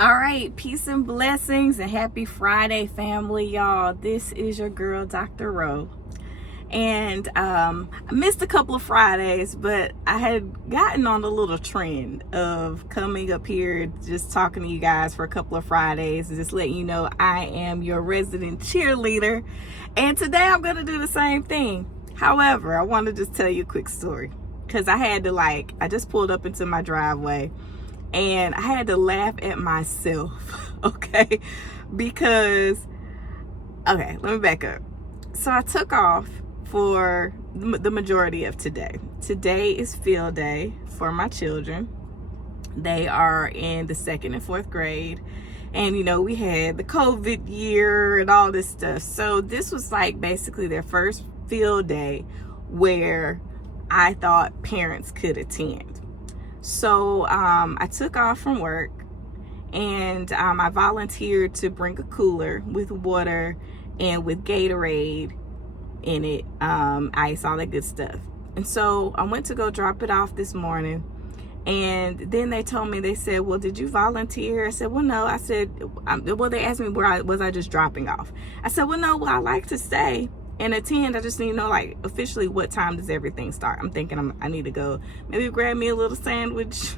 All right, peace and blessings and happy Friday, family, y'all. This is your girl, Dr. Rowe. And I missed a couple of Fridays, but I had gotten on a little trend of coming up here, just talking to you guys for a couple of Fridays, and just letting you know I am your resident cheerleader. And today I'm going to do the same thing. However, I want to just tell you a quick story, because I just pulled up into my driveway and I had to laugh at myself, okay? Let me back up. So I took off for the majority of today. Today is field day for my children. They are in the 2nd and 4th grade. And, we had the COVID year and all this stuff. So this was like basically their first field day where I thought parents could attend. So I took off from work and I volunteered to bring a cooler with water and with Gatorade in it, ice, all that good stuff. And so I went to go drop it off this morning, and then they told me, they said, well, did you volunteer? I said, well, no. I said, they asked me where I just dropping off. I said, well, no, I like to stay and attend. I just need to know, officially, what time does everything start? I'm thinking I need to go maybe grab me a little sandwich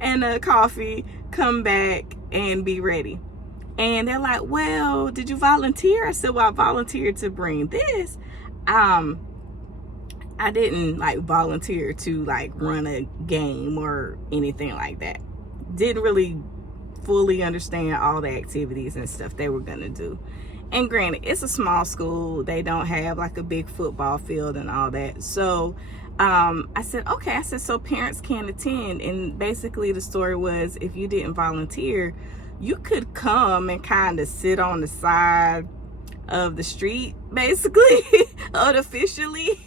and a coffee, come back and be ready. And they're like, well, did you volunteer? I said, well, I volunteered to bring this. I didn't volunteer to run a game or anything like that. Didn't really fully understand all the activities and stuff they were gonna do. And granted, it's a small school. They don't have a big football field and all that. So I said, okay. I said, so parents can attend. And basically the story was, if you didn't volunteer, you could come and kind of sit on the side of the street, basically, unofficially,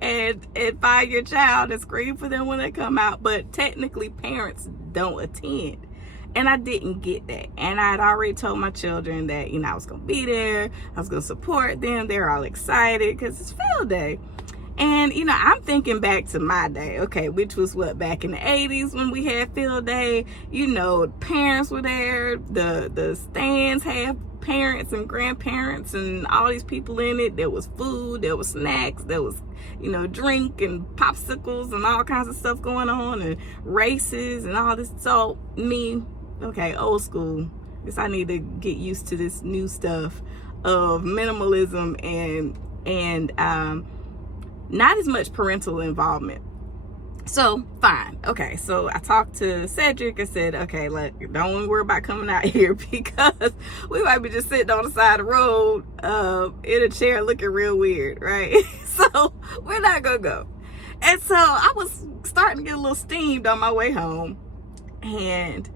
and find your child and scream for them when they come out. But technically, parents don't attend. And I didn't get that. And I had already told my children that, I was going to be there. I was going to support them. They're all excited because it's field day. And, I'm thinking back to my day, okay, which was back in the 80s when we had field day. Parents were there. The stands had parents and grandparents and all these people in it. There was food, there was snacks, there was, drink and popsicles and all kinds of stuff going on, and races and all this. So okay, old school. Guess I need to get used to this new stuff of minimalism and not as much parental involvement. So fine, okay. So I talked to Cedric and said, okay, look, don't worry about coming out here, because we might be just sitting on the side of the road in a chair looking real weird, right? So we're not gonna go. And so I was starting to get a little steamed on my way home, and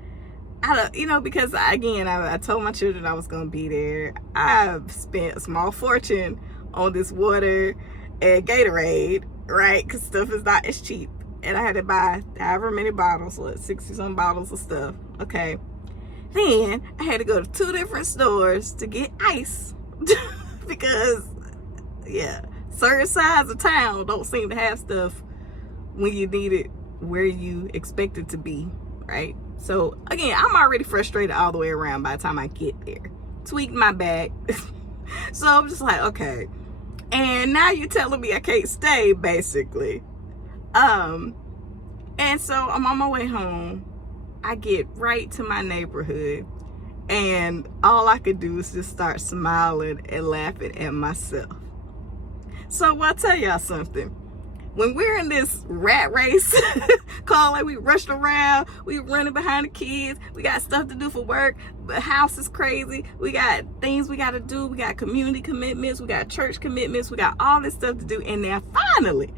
because I told my children I was gonna be there. I've spent a small fortune on this water and Gatorade, right? Because stuff is not as cheap. And I had to buy however many bottles, 60-some bottles of stuff, okay? Then I had to go to 2 different stores to get ice because, certain sides of town don't seem to have stuff when you need it where you expect it to be, right? So, again, I'm already frustrated all the way around by the time I get there. Tweaked my back. So I'm just like, okay. And now you're telling me I can't stay, basically. And so I'm on my way home. I get right to my neighborhood, and all I could do is just start smiling and laughing at myself. So I'll tell y'all something. When we're in this rat race, we rushing around, we running behind the kids, we got stuff to do for work, the house is crazy, we got things we got to do, we got community commitments, we got church commitments, we got all this stuff to do, and then finally,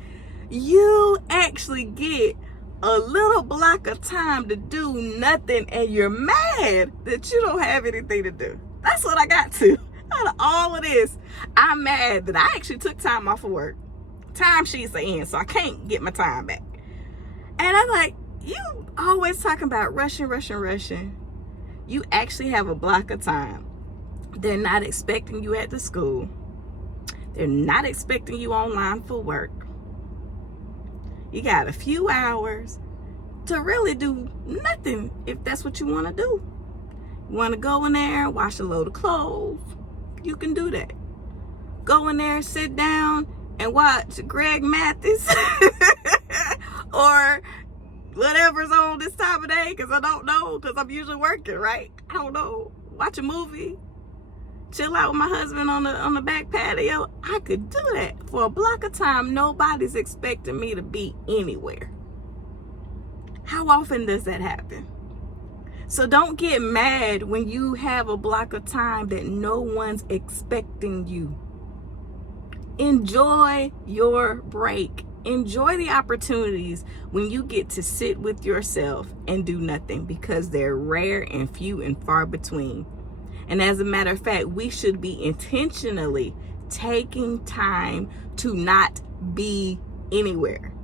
you actually get a little block of time to do nothing, and you're mad that you don't have anything to do. That's what I got to. Out of all of this, I'm mad that I actually took time off of work. Time sheets are in, so I can't get my time back. And I'm like, you always talking about rushing. You actually have a block of time. They're not expecting you at the school. They're not expecting you online for work. You got a few hours to really do nothing if that's what you want to do. Want to go in there, wash a load of clothes? You can do that. Go in there, sit down, and watch Greg Mathis or whatever's on this time of day, because I don't know, because I'm usually working, right? I don't know. Watch a movie, chill out with my husband on the back patio. I could do that for a block of time. Nobody's expecting me to be anywhere. How often does that happen? So don't get mad when you have a block of time that no one's expecting you. Enjoy your break. Enjoy the opportunities when you get to sit with yourself and do nothing, because they're rare and few and far between. And as a matter of fact, we should be intentionally taking time to not be anywhere.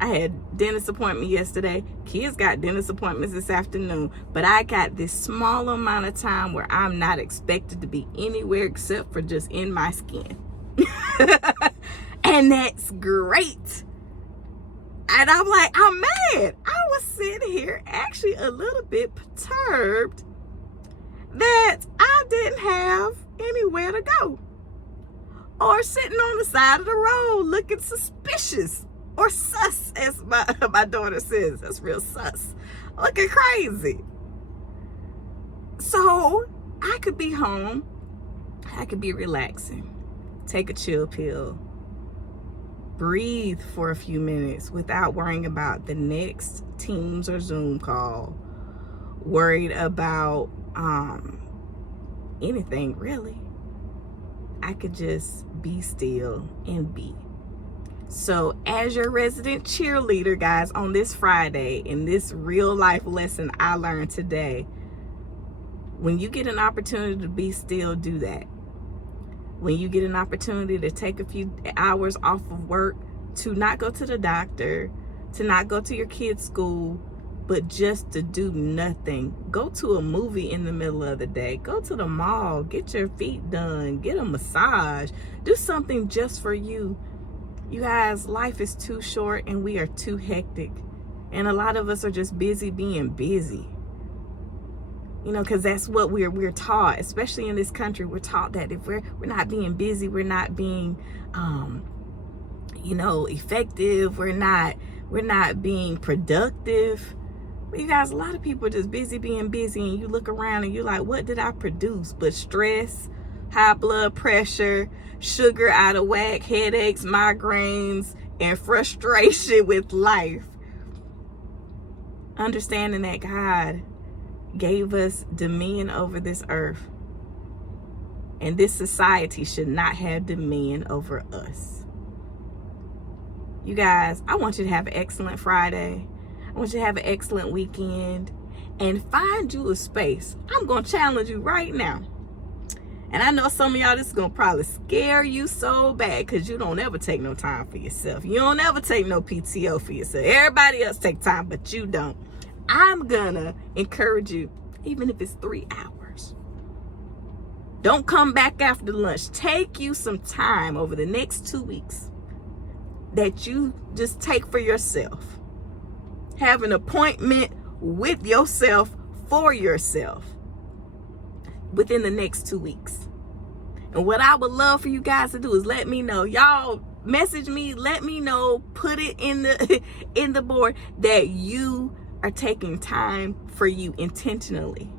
I had dentist appointment yesterday. Kids got dentist appointments this afternoon. But I got this small amount of time where I'm not expected to be anywhere except for just in my skin. And that's great. And I'm like, I'm mad. I was sitting here actually a little bit perturbed that I didn't have anywhere to go. Or sitting on the side of the road looking suspicious. Or sus, as my daughter says. That's real sus. Looking crazy. So I could be home. I could be relaxing. Take a chill pill. Breathe for a few minutes without worrying about the next Teams or Zoom call. Worried about anything really. I could just be still and be. So as your resident cheerleader, guys, on this Friday, in this real life lesson I learned today, when you get an opportunity to be still, do that. When you get an opportunity to take a few hours off of work, to not go to the doctor, to not go to your kid's school, but just to do nothing. Go to a movie in the middle of the day. Go to the mall, get your feet done, get a massage, do something just for you. You guys, life is too short and we are too hectic. And a lot of us are just busy being busy. You know, because that's what we're taught, especially in this country. We're taught that if we're not being busy, we're not being, effective. We're not being productive. But you guys, a lot of people are just busy being busy, and you look around and you're like, what did I produce? But stress, high blood pressure, sugar out of whack, headaches, migraines, and frustration with life. Understanding that God gave us dominion over this earth, and this society should not have dominion over us. You guys, I want you to have an excellent Friday. I want you to have an excellent weekend, and find you a space. I'm going to challenge you right now. And I know some of y'all, this is going to probably scare you so bad, because you don't ever take no time for yourself. You don't ever take no PTO for yourself. Everybody else take time, but you don't. I'm going to encourage you, even if it's 3 hours. Don't come back after lunch. Take you some time over the next 2 weeks that you just take for yourself. Have an appointment with yourself for yourself within the next 2 weeks. And what I would love for you guys to do is let me know. Y'all message me, let me know, put it in the board that you are taking time for you intentionally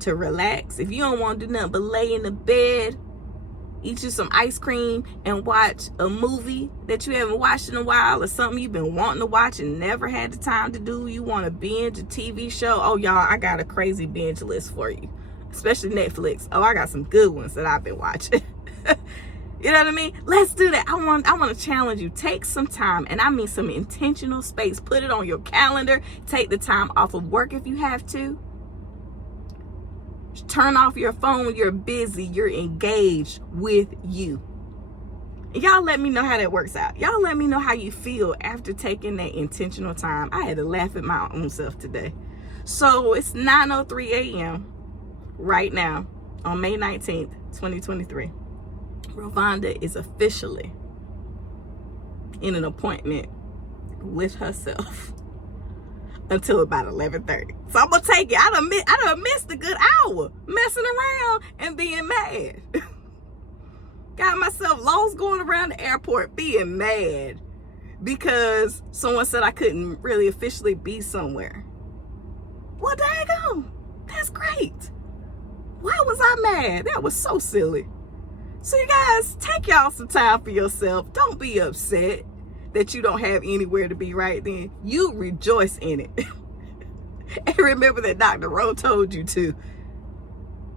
to relax. If you don't want to do nothing but lay in the bed, eat you some ice cream, and watch a movie that you haven't watched in a while, or something you've been wanting to watch and never had the time to do. You want to binge a TV show. Oh, y'all, I got a crazy binge list for you, especially Netflix. Oh, I got some good ones that I've been watching. You know what I mean? Let's do that. I want to challenge you. Take some time, and I mean some intentional space. Put it on your calendar. Take the time off of work if you have to. Turn off your phone when you're busy. You're engaged with you. And y'all let me know how that works out. Y'all let me know how you feel after taking that intentional time. I had to laugh at my own self today. So it's 9:03 a.m. right now on May 19th, 2023. Ravonda is officially in an appointment with herself. until about 11:30. So I'm gonna take it. I done missed a good hour messing around and being mad. Got myself lost going around the airport being mad because someone said I couldn't really officially be somewhere. Well, daggone, that's great. Why was I mad? That was so silly. So you guys, take y'all some time for yourself. Don't be upset that you don't have anywhere to be right then. You rejoice in it. And remember that Dr. Rowe told you to.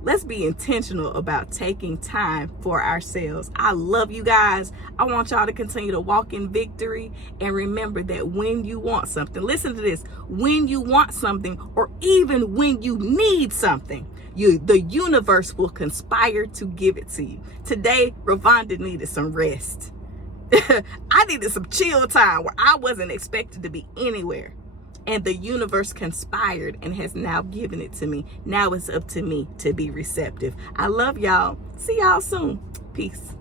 Let's be intentional about taking time for ourselves. I love you guys. I want y'all to continue to walk in victory. And remember that when you want something, listen to this, when you want something, or even when you need something, the universe will conspire to give it to you. Today, Ravonda needed some rest. I needed some chill time where I wasn't expected to be anywhere. And the universe conspired and has now given it to me. Now it's up to me to be receptive. I love y'all. See y'all soon. Peace.